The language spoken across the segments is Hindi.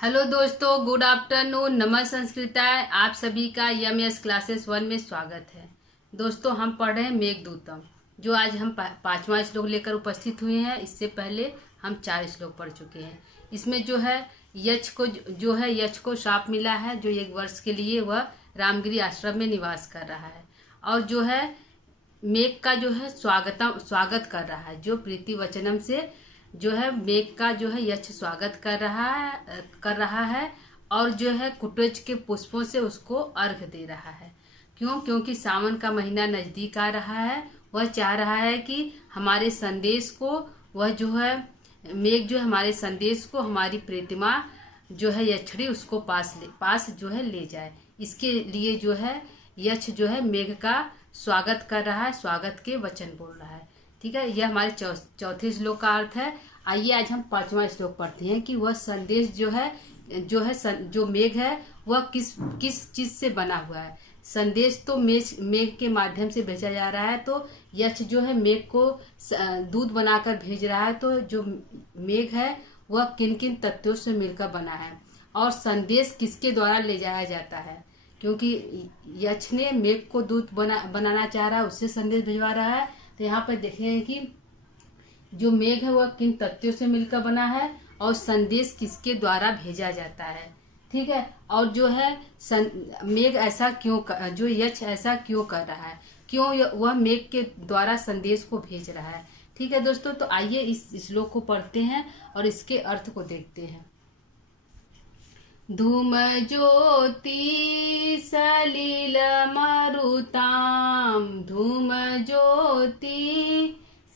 हेलो दोस्तों, गुड आफ्टरनून, नमः संस्कृताय। आप सभी का यमएस क्लासेस 1 में स्वागत है। दोस्तों, हम पढ़ रहे हैं मेघदूतम, जो आज हम पांचवा श्लोक लेकर उपस्थित हुए हैं। इससे पहले हम 4 श्लोक पढ़ चुके हैं। इसमें जो है यक्ष को श्राप मिला है, जो 1 वर्ष के लिए वह रामगिरी आश्रम में निवास कर रहा है, और जो है मेघ का जो है स्वागत कर रहा है। जो प्रीति वचनम से जो है मेघ का जो है यक्ष स्वागत कर रहा है और जो है कुटज के पुष्पों से उसको अर्घ दे रहा है। क्योंकि सावन का महीना नजदीक आ रहा है। वह चाह रहा है कि हमारे संदेश को, वह जो है मेघ जो है हमारे संदेश को, हमारी प्रतिमा जो है यक्षिणी उसको पास जो है ले जाए। इसके लिए जो है यक्ष जो है मेघ का स्वागत कर रहा है, स्वागत के वचन बोल रहा है। ठीक है, यह हमारे चौथे श्लोक का अर्थ है। आइए आज हम 5वां श्लोक पढ़ते हैं कि वह संदेश जो मेघ है वह किस चीज से बना हुआ है। संदेश तो मेघ के माध्यम से भेजा जा रहा है। तो यक्ष जो है मेघ को दूध बनाकर भेज रहा है। तो जो मेघ है वह किन किन तत्वों से मिलकर बना है और संदेश किसके द्वारा ले जाया जाता है। क्योंकि यक्ष ने मेघ को दूध बनाना चाह रहा है, उससे संदेश भिजवा रहा है। तो यहाँ पर देखें कि जो मेघ है वह किन तत्वों से मिलकर बना है और संदेश किसके द्वारा भेजा जाता है। ठीक है, और जो है मेघ ऐसा जो यक्ष ऐसा क्यों कर रहा है, क्यों वह मेघ के द्वारा संदेश को भेज रहा है। ठीक है दोस्तों, तो आइए इस श्लोक को पढ़ते हैं और इसके अर्थ को देखते हैं। धूम ज्योति सलिल मरुताम, धूम ज्योति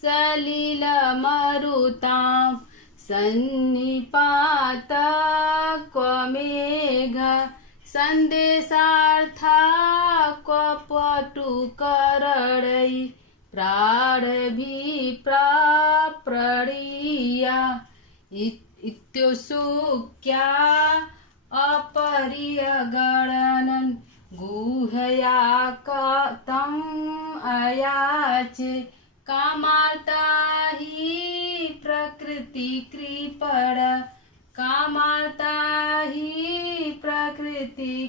सलिल मरुताम, सन्निपात क्वमेघ संदेशार्था क्वपटुकरणै प्राणभिप्राप्रणीया इत्युक्त्या अपरिगणनं गुहया कथम् अयाचे कामार्ता हि प्रकृति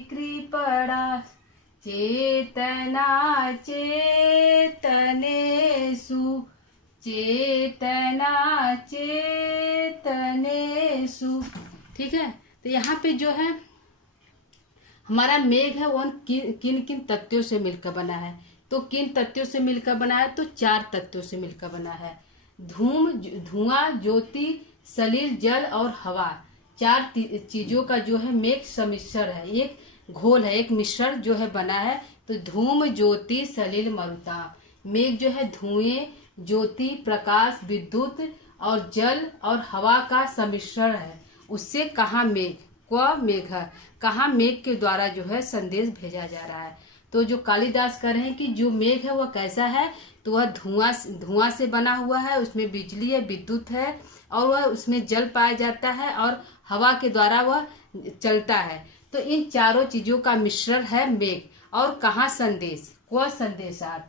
कृपणा चेतना चेतनेषु। ठीक है, तो यहाँ पे जो है हमारा मेघ है वो किन किन तत्वों से मिलकर बना है। तो किन तत्वों से मिलकर बना है, तो 4 तत्वों से मिलकर बना है। धुआं, ज्योति, सलिल, जल और हवा। 4 चीजों का जो है मेघ सम्मिश्रण है, एक घोल है, एक मिश्रण जो है बना है। तो धूम, ज्योति, सलिल, मरुता। मेघ जो है धुएं, ज्योति, प्रकाश, विद्युत और जल और हवा का सम्मिश्रण है। उससे कहा मेघ कहा मेघ के द्वारा जो है संदेश भेजा जा रहा है। तो जो कालिदास कह रहे हैं कि जो मेघ है वह कैसा है, तो वह धुआं से बना हुआ है, उसमें बिजली है, विद्युत है और वह उसमें जल पाया जाता है और हवा के द्वारा वह चलता है। तो इन चारों चीजों का मिश्रण है मेघ। और कहाँ संदेश, क्व संदेशार्थ,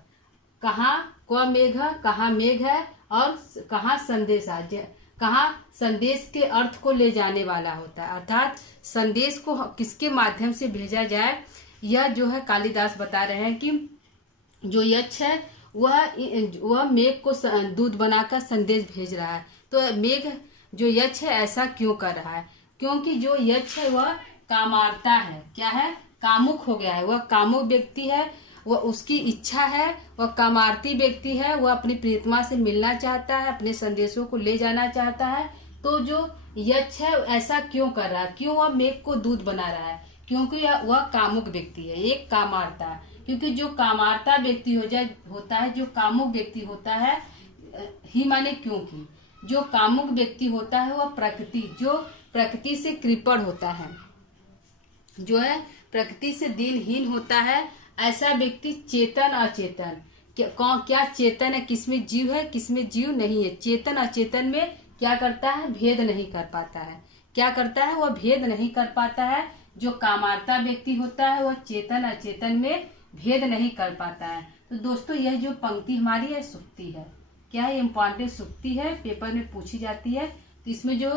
क्व मेघ, कहाँ मेघ है और कहाँ संदेशार्थ, कहाँ संदेश के अर्थ को ले जाने वाला होता है। अर्थात संदेश को किसके माध्यम से भेजा जाए, यह जो है कालिदास बता रहे हैं कि जो यक्ष है वह मेघ को दूध बनाकर संदेश भेज रहा है। तो मेघ जो यक्ष है ऐसा क्यों कर रहा है, क्योंकि जो यक्ष है वह कामार्ता है। क्या है, कामुक हो गया है, वह कामुक व्यक्ति है, वह उसकी इच्छा है, वह कामार्थी व्यक्ति है, वह अपनी प्रीतमा से मिलना चाहता है, अपने संदेशों को ले जाना चाहता है। तो जो यक्ष है ऐसा क्यों कर रहा है, क्यों वह मेघ को दूध बना रहा है, क्योंकि वह कामुक व्यक्ति है, एक कामार्ता। क्योंकि जो कामार्ता व्यक्ति होता है, जो कामुक व्यक्ति होता है ही माने क्योंकि जो कामुक व्यक्ति होता है वह प्रकृति से कृपण होता है, जो है प्रकृति से दिनहीन होता है। ऐसा व्यक्ति चेतन अचेतन, क्या चेतन है, किसमें जीव है, किसमें जीव नहीं है, चेतन अचेतन में क्या करता है, भेद नहीं कर पाता है। क्या करता है, वह भेद नहीं कर पाता है। जो कामार्ता व्यक्ति होता है वह चेतन अचेतन में भेद नहीं कर पाता है। तो दोस्तों, यह जो पंक्ति हमारी है सुक्ति है। क्या है, इम्पॉर्टेंट सुक्ति है, पेपर में पूछी जाती है। तो इसमें जो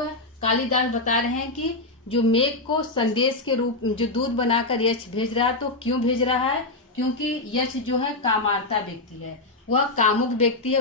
कालिदास बता रहे हैं कि जो मेघ को संदेश के रूप जो दूध बनाकर यक्ष भेज रहा है, तो क्यों भेज रहा है? क्योंकि यक्ष जो है कामार्ता व्यक्ति है, वह कामुक व्यक्ति है,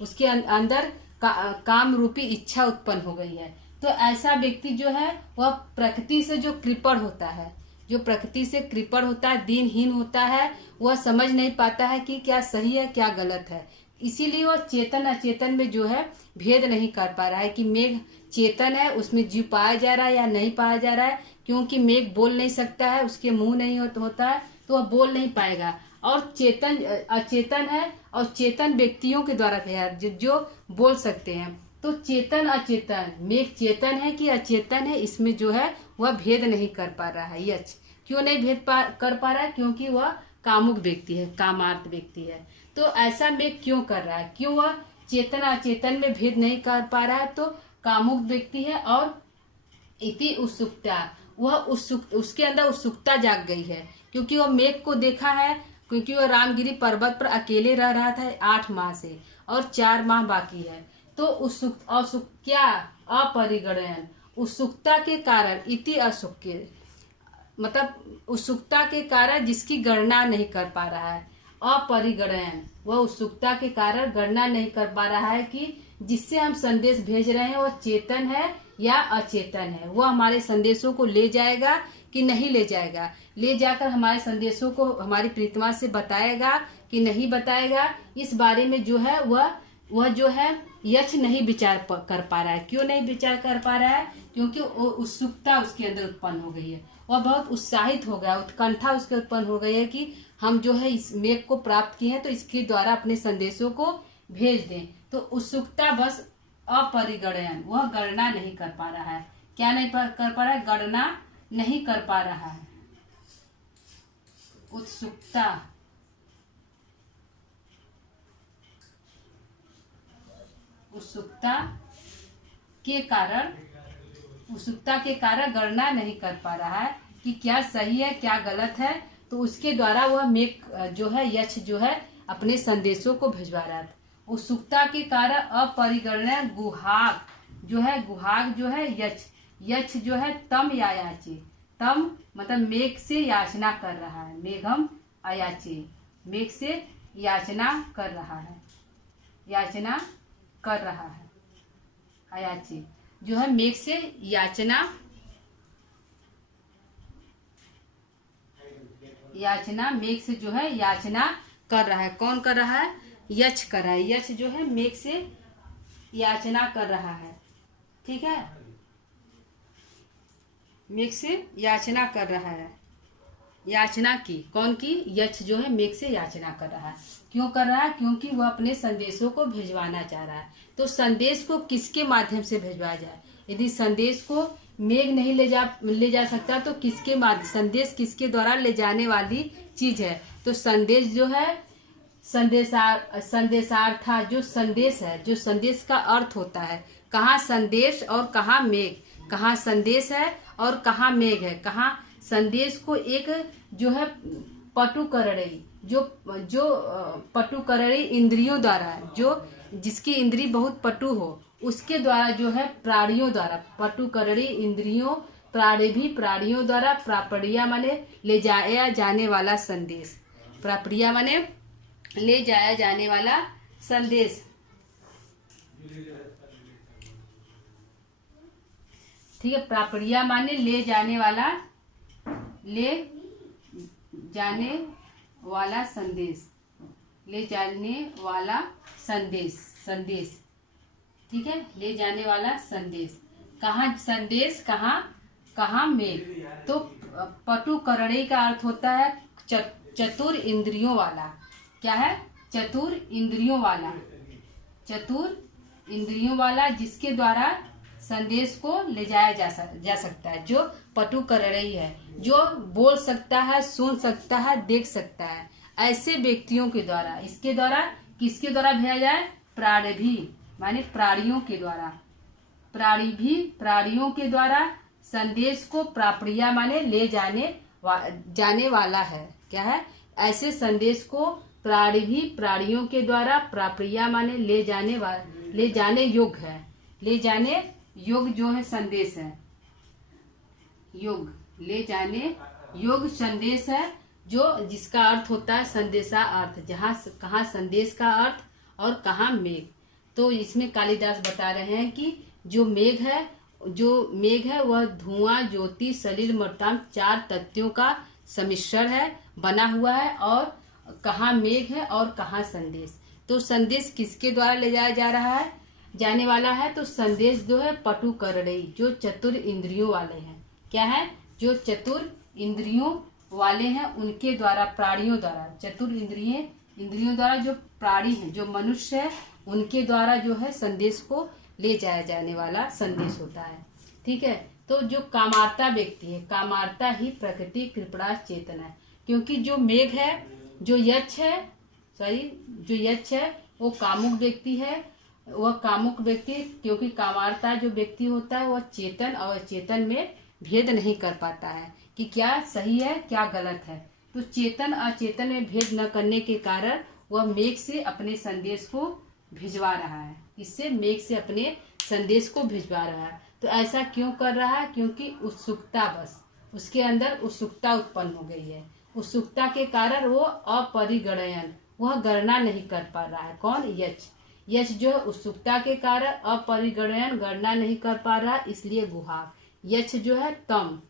उसके अंदर काम रूपी इच्छा उत्पन्न हो गई है। तो ऐसा व्यक्ति जो है वह प्रकृति से जो कृपण होता है, जो प्रकृति से कृपण होता है, दीनहीन होता है, वह समझ नहीं पाता है कि क्या सही है क्या गलत है। इसीलिए वह चेतन अचेतन में जो है भेद नहीं कर पा रहा है कि मेघ चेतन है, उसमें जीव पाया जा रहा है या नहीं पाया जा रहा है। क्योंकि मेघ बोल नहीं सकता है, उसके मुंह नहीं होता है, तो वह बोल नहीं पाएगा। और चेतन अचेतन है, और चेतन व्यक्तियों के द्वारा जो बोल सकते हैं। तो चेतन अचेतन, मेघ चेतन है कि अचेतन है, इसमें जो है वह भेद नहीं कर पा रहा है यक्ष। क्यों नहीं भेद कर पा रहा है? क्योंकि वह कामुक व्यक्ति है, कामार्त व्यक्ति है। तो ऐसा मेघ क्यों कर रहा है? क्यों वह चेतन अचेतन में भेद नहीं कर पा रहा है? तो कामुक व्यक्ति है। और इति उत्सुकता, वह उसके अंदर उत्सुकता जाग गई है, क्योंकि वह मेघ को देखा है, क्योंकि वह रामगिरी पर्वत पर अकेले रह रहा था 8 माह से, और 4 माह बाकी है। तो क्या अपरिगणन, उत्सुकता के कारण, इति असुख, मतलब उत्सुकता के कारण जिसकी गणना नहीं कर पा रहा है। अपरिगणन, वह उत्सुकता के कारण गणना नहीं कर पा रहा है कि जिससे हम संदेश भेज रहे हैं वह चेतन है या अचेतन है, वह हमारे संदेशों को ले जाएगा कि नहीं ले जाएगा, ले जाकर हमारे संदेशों को हमारी प्रीतमा से बताएगा कि नहीं बताएगा। इस बारे में जो है वह जो है यक्ष नहीं विचार कर पा रहा है। क्यों नहीं विचार कर पा रहा है? क्योंकि उत्सुकता उसके अंदर उत्पन्न हो गई है, वह बहुत उत्साहित हो गया, उत्कंठा उसके उत्पन्न हो गई है कि हम जो है इस मेघ को प्राप्त किए हैं, तो इसके द्वारा अपने संदेशों को भेज दें। तो उत्सुकता बस अपरिगणन, वह गणना नहीं कर पा रहा है। क्या नहीं कर पा रहा है? गणना नहीं कर पा रहा है। उत्सुकता उत्सुकता के कारण गणना नहीं कर पा रहा है कि क्या सही है क्या गलत है। तो उसके द्वारा वह मेघ जो है यक्ष जो है अपने संदेशों को भिजवा रहा था। उत्सुकता के कारण अपरिगणन गुहाग जो है यक्ष जो है तम यायाचे, तम मतलब मेघ से याचना कर रहा है, मेघम अयाचे, मेघ से याचना कर रहा है, अयाचे जो है मेघ से याचना मेघ से जो है याचना कर रहा है। कौन कर रहा है? यक्ष कर रहा है। यक्ष जो है मेघ से याचना कर रहा है, ठीक है, मेघ से याचना कर रहा है। याचना की, कौन की? यक्ष जो है मेघ से याचना कर रहा है। क्यों कर रहा है? क्योंकि वह अपने संदेशों को भिजवाना चाह रहा है। तो संदेश को किसके माध्यम से भिजवाया जाए? यदि संदेश को मेघ नहीं ले जा सकता, तो किसके माध्यम, संदेश किसके द्वारा ले जाने वाली चीज है? तो संदेश जो है संदेशार्था, जो संदेश है, जो संदेश का अर्थ होता है, कहाँ संदेश और कहाँ मेघ, कहाँ संदेश है और कहाँ मेघ है, कहाँ संदेश को एक जो है पटुकरणी, जो पटुकरणी इंद्रियों द्वारा, जो जिसकी इंद्री बहुत पटु हो, उसके द्वारा जो है प्राणियों द्वारा, पटुकरणी इंद्रियों प्राणियों द्वारा, प्रापड़िया माने ले जाया जाने वाला संदेश, प्रापड़िया माने ले जाया जाने वाला संदेश, ठीक है। प्रापड़िया माने ले जाने वाला संदेश, ठीक है, ले जाने वाला संदेश। कहाँ संदेश, कहाँ मेघ। तो पटुकरणी का अर्थ होता है चतुर इंद्रियों वाला। क्या है? चतुर इंद्रियों वाला, जिसके द्वारा संदेश को ले जाया जा सकता है, जो पटुकरणी है, जो बोल सकता है, सुन सकता है, देख सकता है। ऐसे व्यक्तियों के द्वारा, इसके द्वारा किसके द्वारा भेजा जाए? प्राणी माने प्राणियों के द्वारा, प्राणियों के द्वारा संदेश को प्रापड़िया माने ले जाने वाला है। क्या है? ऐसे संदेश को प्राणियों के द्वारा, प्रापड़िया माने ले जाने योग्य है, ले जाने योग्य जो है संदेश है। योग, ले जाने योग संदेश है जो जिसका अर्थ होता है संदेशा अर्थ, जहाँ कहाँ संदेश का अर्थ और कहाँ मेघ। तो इसमें कालिदास बता रहे हैं कि जो मेघ है वह धुआं, ज्योति, सलिल, मृतांक 4 तत्वों का सम्मिश्रण है, बना हुआ है। और कहाँ मेघ है और कहाँ संदेश। तो संदेश किसके द्वारा ले जाया जा रहा है, जाने वाला है। तो संदेश जो है पटु करड़ई, जो चतुर इंद्रियों वाले हैं। क्या है, जो चतुर इंद्रियों वाले हैं उनके द्वारा, प्राणियों द्वारा, चतुर इंद्रियों द्वारा जो प्राणी है, जो मनुष्य है, उनके द्वारा जो है संदेश को ले जाया जाने वाला संदेश होता है। ठीक है। तो जो कामार्ता व्यक्ति है, कामार्ता ही प्रकृति कृपणा चेतन है। क्योंकि जो मेघ है, जो यक्ष है वो कामुक व्यक्ति है। वह कामुक व्यक्ति, क्योंकि कामार्ता जो व्यक्ति होता है वह चेतन और अचेतन में भेद नहीं कर पाता है कि क्या सही है क्या गलत है। तो चेतन अचेतन में भेद न करने के कारण वह मेघ से अपने संदेश को भिजवा रहा है। इससे मेघ से अपने संदेश को भिजवा रहा है। तो ऐसा क्यों कर रहा है, क्योंकि उत्सुकता, बस उसके अंदर उत्सुकता उत्पन्न हो गई है। उत्सुकता के कारण वो अपरिगणयन, वह गणना नहीं कर पा रहा है। कौन, यक्ष जो है उत्सुकता के कारण अपरिगणयन, गणना नहीं कर पा रहा, इसलिए गुहाक। यक्ष जो है तम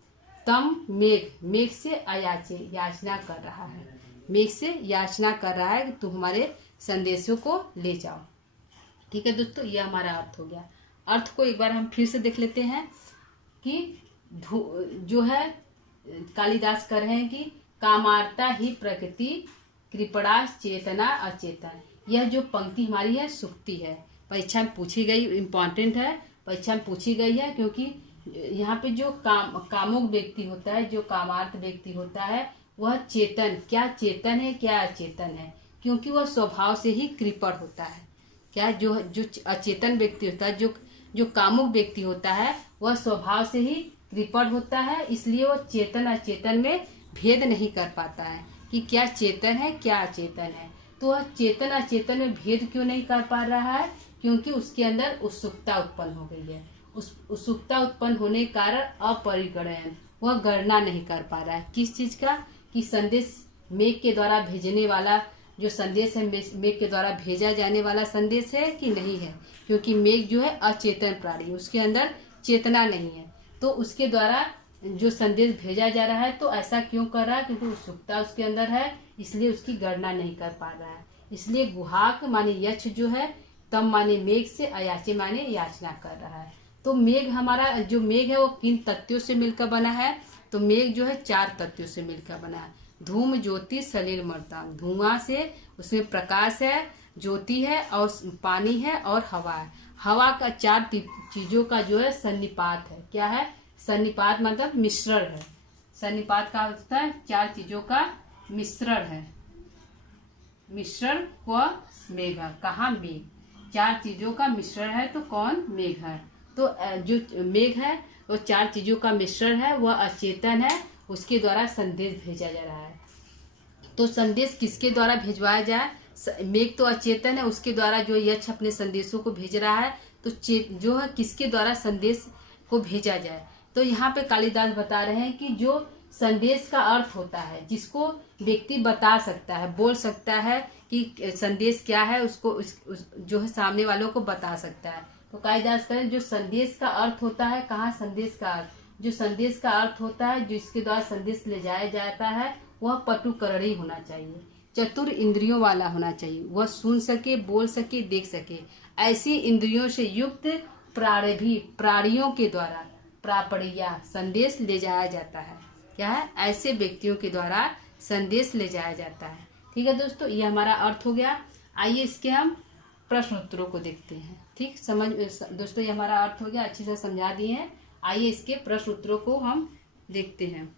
मेघ से अयाचे, याचना कर रहा है। मेघ से याचना कर रहा है कि तुम हमारे संदेशों को ले जाओ। ठीक है दोस्तों, यह हमारा अर्थ हो गया। अर्थ को एक बार हम फिर से देख लेते हैं कि जो है कालिदास कर रहे हैं कि कामार्ता ही प्रकृति कृपणा चेतना अचेतन। यह जो पंक्ति हमारी है सुक्ति है, परीक्षा में पूछी गई, इम्पोर्टेंट है, परीक्षा में पूछी गई है। क्योंकि यहाँ पे जो कामुक व्यक्ति होता है, जो कामार्थ व्यक्ति होता है, वह चेतन, क्या चेतन है क्या अचेतन है, क्योंकि वह स्वभाव से ही कृपण होता है। क्या, जो अचेतन व्यक्ति होता है, जो कामुक व्यक्ति होता है, वह स्वभाव से ही कृपण होता है। इसलिए वह चेतन अचेतन में भेद नहीं कर पाता है कि क्या चेतन है क्या अचेतन है। तो वह चेतन अचेतन में भेद क्यों नहीं कर पा रहा है, क्योंकि उसके अंदर उत्सुकता उत्पन्न हो गई है। उस उत्सुकता उत्पन्न होने के कारण अपरिगणयन, वह गणना नहीं कर पा रहा है। किस चीज का, कि संदेश मेघ के द्वारा भेजने वाला जो संदेश है, मेघ के द्वारा भेजा जाने वाला संदेश है कि नहीं है। क्योंकि मेघ जो है अचेतन प्राणी, उसके अंदर चेतना नहीं है। तो उसके द्वारा जो संदेश भेजा जा रहा है, तो ऐसा क्यों कर रहा है, क्योंकि उत्सुकता उसके अंदर है, इसलिए उसकी गणना नहीं कर पा रहा है। इसलिए गुहाक माने यक्ष जो है, तम माने मेघ से, अयाचे माने याचना कर रहा है। तो मेघ, हमारा जो मेघ है वो किन तत्वों से मिलकर बना है, तो मेघ जो है 4 तत्वों से मिलकर बना है। धूम, ज्योति, सलिल, मृतांक। धुआं से उसमें प्रकाश है, ज्योति है और पानी है और हवा है। हवा का 4 चीजों का जो है सन्निपात है। क्या है, सन्निपात मतलब मिश्रण है। सन्निपात का होता है 4 चीजों का मिश्रण है। मिश्रण व मेघ, कहाँ मेघ, 4 चीजों का मिश्रण है, तो कौन, मेघ है। तो जो मेघ है वो 4 चीजों का मिश्रण है, वह अचेतन है, उसके द्वारा संदेश भेजा जा रहा है। तो संदेश किसके द्वारा भिजवाया जाए, मेघ तो अचेतन है, उसके द्वारा जो यक्ष अपने संदेशों को भेज रहा है, तो जो है किसके द्वारा संदेश को भेजा जाए। तो यहाँ पे कालिदास बता रहे हैं कि जो संदेश का अर्थ होता है, जिसको व्यक्ति बता सकता है, बोल सकता है कि संदेश क्या है, उसको जो है सामने वालों को बता सकता है। तो कालिदास कहें जो संदेश का अर्थ होता है, कहाँ संदेश का अर्थ, जो संदेश का अर्थ होता है, जिसके द्वारा संदेश ले जाया जाता है, वह पटुकरणी होना चाहिए, चतुर इंद्रियों वाला होना चाहिए। वह सुन सके, बोल सके, देख सके। ऐसी इंद्रियों से युक्त प्राणियों के द्वारा प्रापणिया संदेश ले जाया जाता है। क्या है, ऐसे व्यक्तियों के द्वारा संदेश ले जाया जाता है। ठीक है दोस्तों, ये हमारा अर्थ हो गया। आइए इसके हम प्रश्न उत्तरों को देखते हैं। ठीक, समझ दोस्तों, ये हमारा अर्थ हो गया, अच्छे से समझा दिए हैं। आइए इसके प्रश्न उत्तरों को हम देखते हैं।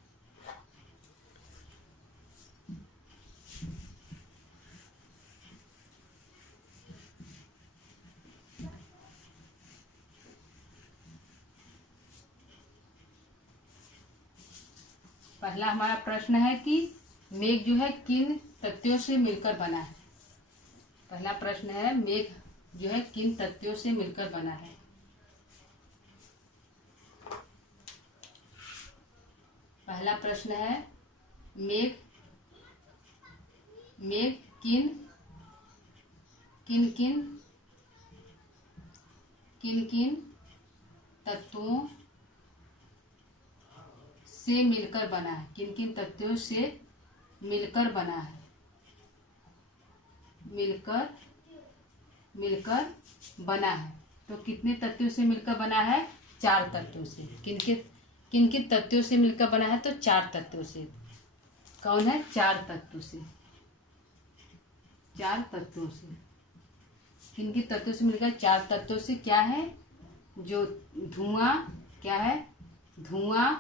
पहला हमारा प्रश्न है कि मेघ जो है किन तत्वों से मिलकर बना है। पहला प्रश्न है, मेघ जो है किन तत्वों से मिलकर बना है। पहला प्रश्न है, मेघ मेघ किन किन किन किन किन तत्वों से मिलकर बना है? किन किन तत्वों से मिलकर बना है? मिलकर मिलकर बना है। तो कितने तत्वों से मिलकर बना है? 4 तत्वों से। किन किन तत्वों से मिलकर बना है? तो 4 तत्वों से। कौन है? 4 तत्वों से। 4 तत्वों से। किन किन तत्वों से मिलकर? 4 तत्वों से। क्या है? जो धुआं, क्या है? धुआं,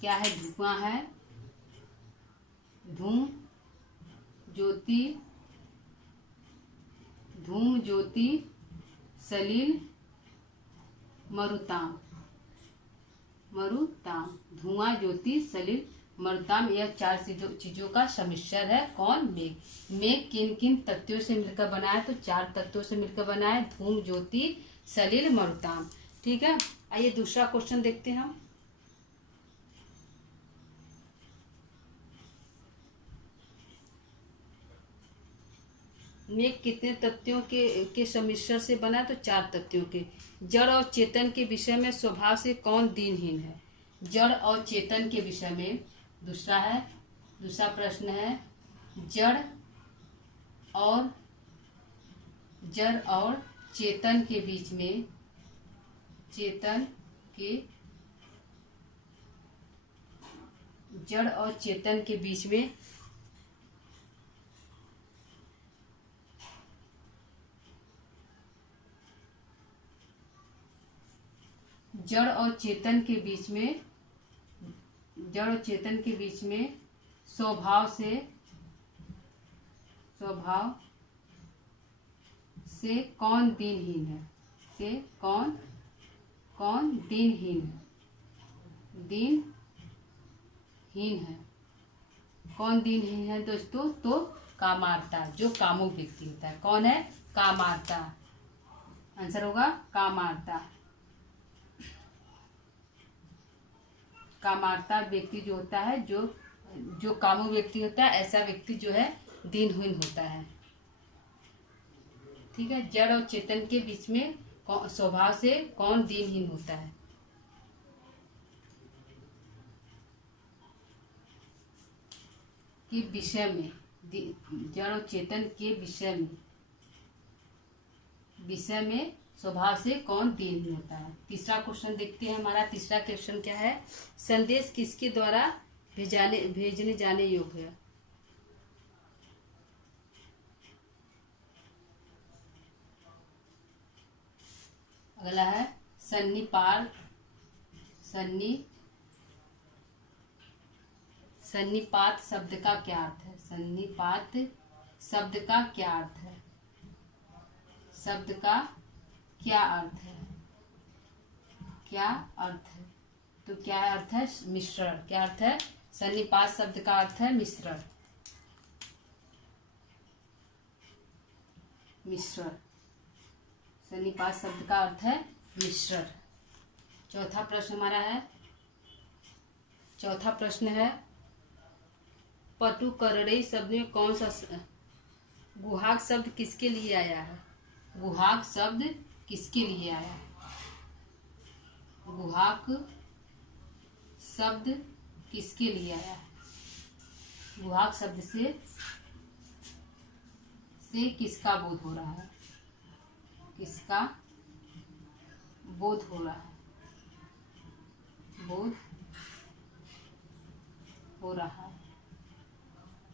क्या है? धुआं है। धूम ज्योति, धूम ज्योति, सलिल, मरुताम। मरुताम, धुआं, ज्योति, सलिल, मरुताम, यह 4 चीजों का सम्मिश्रण है। कौन? मेघ। मेघ किन किन तत्वों से मिलकर बना है? तो 4 तत्वों से मिलकर बना है, धूम, ज्योति, सलिल, मरुताम। ठीक है, आइए दूसरा क्वेश्चन देखते हैं हम। मेघ कितने तत्वों के सम्मिश्रण से बना है? तो 4 तत्वों के। जड़ और चेतन के विषय में स्वभाव से कौन दीनहीन है? जड़ और चेतन के विषय में। दूसरा प्रश्न है, जड़ और चेतन के बीच में, जड़ और चेतन के बीच में जड़ और चेतन के बीच में स्वभाव से कौन दीनहीन है? से कौन दीनहीन है? कौन दीनहीन है दोस्तों? तो कामार्ता, जो कामुक व्यक्ति होता है। कौन है? कामार्ता। आंसर होगा कामार्ता। कामार्ता व्यक्ति जो होता है, जो कामुक व्यक्ति होता है, ऐसा व्यक्ति जो है दीनहीन होता है। ठीक है, जड़ और चेतन के बीच में स्वभाव से कौन दीनहीन होता है? के विषय में, जड़ और चेतन के विषय में स्वभाव से कौन दीनहीन होता है? तीसरा क्वेश्चन देखते हैं। हमारा तीसरा क्वेश्चन क्या है? संदेश किसके द्वारा भेजने जाने योग्य है? अगला है सन्निपात शब्द का क्या अर्थ है? सन्निपात शब्द का क्या अर्थ है? शब्द का क्या अर्थ है? क्या अर्थ है? तो क्या अर्थ है? मिश्रण। क्या अर्थ है? सन्निपात शब्द का अर्थ है मिश्रण। सन्निपात शब्द का अर्थ है मिश्रण। चौथा प्रश्न है, पटुकरई शब्द में कौन सा गुहाग शब्द किसके लिए आया है? गुहाग शब्द किसके लिए आया है? गुहाग शब्द किसके लिए आया है? गुहाग शब्द से किसका बोध हो रहा है? किसका बोध हो रहा है? बोध हो रहा है।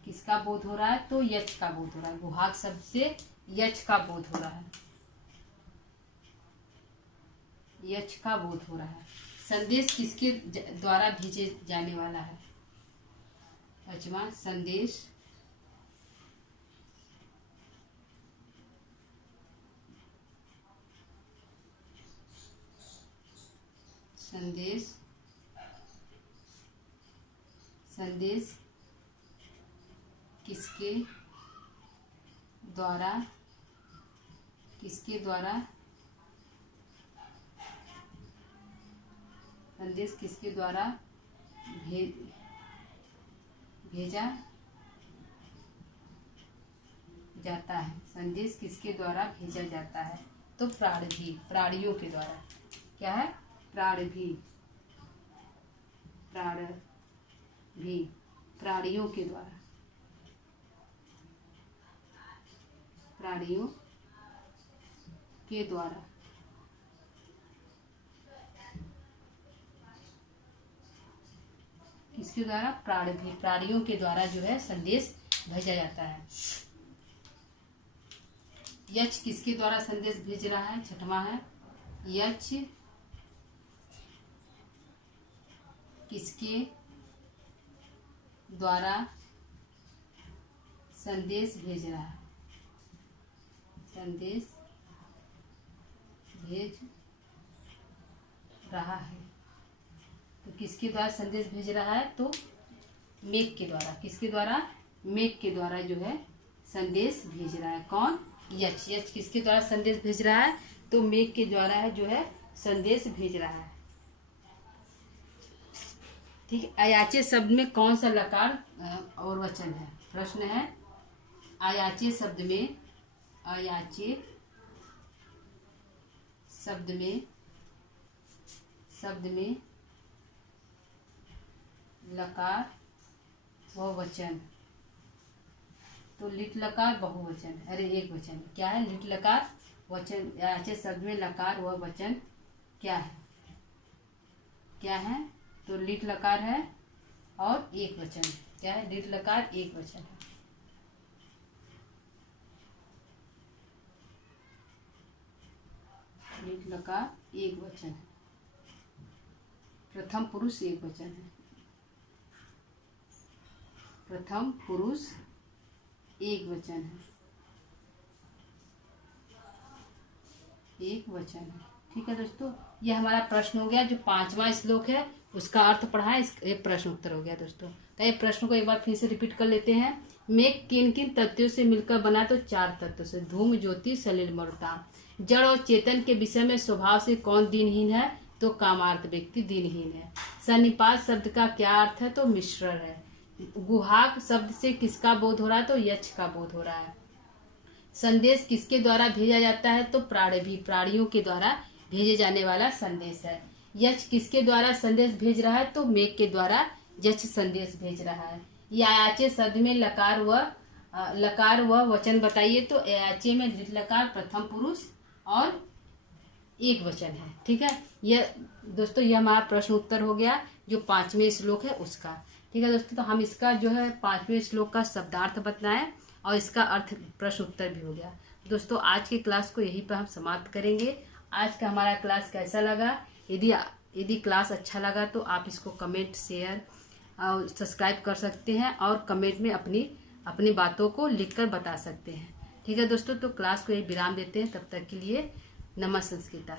किसका बोध हो रहा है? तो यक्ष का बोध हो रहा है। गुहाग शब्द से यक्ष का बोध हो रहा है। यक्ष का बोध हो रहा है। संदेश किसके द्वारा भेजे जाने वाला है? पांचवा, संदेश किसके द्वारा संदेश किसके द्वारा भेजा जाता है? संदेश किसके द्वारा भेजा जाता है? तो प्राणजी, प्राणियों के द्वारा। क्या है? प्राणभी, प्राणियों के द्वारा, प्राणियों के द्वारा। किसके द्वारा? प्राणभी, प्राणियों के द्वारा जो है संदेश भेजा जाता है। यक्ष किसके द्वारा संदेश भेज रहा है? छठवां है, यक्ष किसके द्वारा संदेश भेज रहा है? संदेश भेज रहा है। तो किसके द्वारा संदेश भेज रहा है? तो मेघ के द्वारा। किसके द्वारा? मेघ के द्वारा जो है संदेश भेज रहा है। कौन? यक्ष। यक्ष किसके द्वारा संदेश भेज रहा है? तो मेघ के द्वारा है जो है संदेश भेज रहा है। ठीक है। अयाचे शब्द में कौन सा लकार और वचन है? प्रश्न है, अयाचे शब्द में, अयाचे शब्द में लकार व वचन। तो लिट लकार बहुवचन, अरे एक वचन। क्या है? लिट लकार वचन। अयाचे शब्द में लकार व वचन क्या है? क्या है? तो लिट लकार है और एक वचन। क्या है? लिट लकार एक वचन है। लिट लकार एक वचन है। प्रथम पुरुष एक वचन है। प्रथम पुरुष एक वचन है। एक वचन है। ठीक है दोस्तों, ये हमारा प्रश्न हो गया। जो 5वां श्लोक है उसका अर्थ पढ़ा है, एक प्रश्न उत्तर हो गया दोस्तों। तो ये प्रश्न को एक बार फिर से रिपीट कर लेते हैं। मेघ किन किन तत्वों से मिलकर बना? तो 4 तत्वों से, धूम, ज्योति, सलिल, मरुता। जड़ और चेतन के विषय में स्वभाव से कौन दीनहीन है? तो कामार्थ व्यक्ति दीनहीन है। सन्निपात शब्द का क्या अर्थ है? तो मिश्रण है। गुहाक शब्द से किसका बोध हो रहा है? तो यक्ष का बोध हो रहा है। संदेश किसके द्वारा भेजा जाता है? तो प्राणभी, प्राणियों के द्वारा भेजे जाने वाला संदेश है। यक्ष किसके द्वारा संदेश भेज रहा है? तो मेघ के द्वारा यक्ष संदेश भेज रहा है। अयाचे शब्द में लकार व वचन बताइए। तो अयाचे में लिट लकार प्रथम पुरुष और एक वचन है। ठीक है। यह दोस्तों, यह हमारा प्रश्न उत्तर हो गया जो 5वें श्लोक है उसका। ठीक है दोस्तों, तो हम इसका जो है 5वें श्लोक का शब्दार्थ बताएं और इसका अर्थ प्रश्न उत्तर भी हो गया। दोस्तों, आज की क्लास को यहीं पर हम समाप्त करेंगे। आज का हमारा क्लास कैसा लगा? यदि क्लास अच्छा लगा तो आप इसको कमेंट, शेयर और सब्सक्राइब कर सकते हैं और कमेंट में अपनी बातों को लिखकर बता सकते हैं। ठीक है दोस्तों, तो क्लास को यही विराम देते हैं। तब तक के लिए नमः संस्कृता।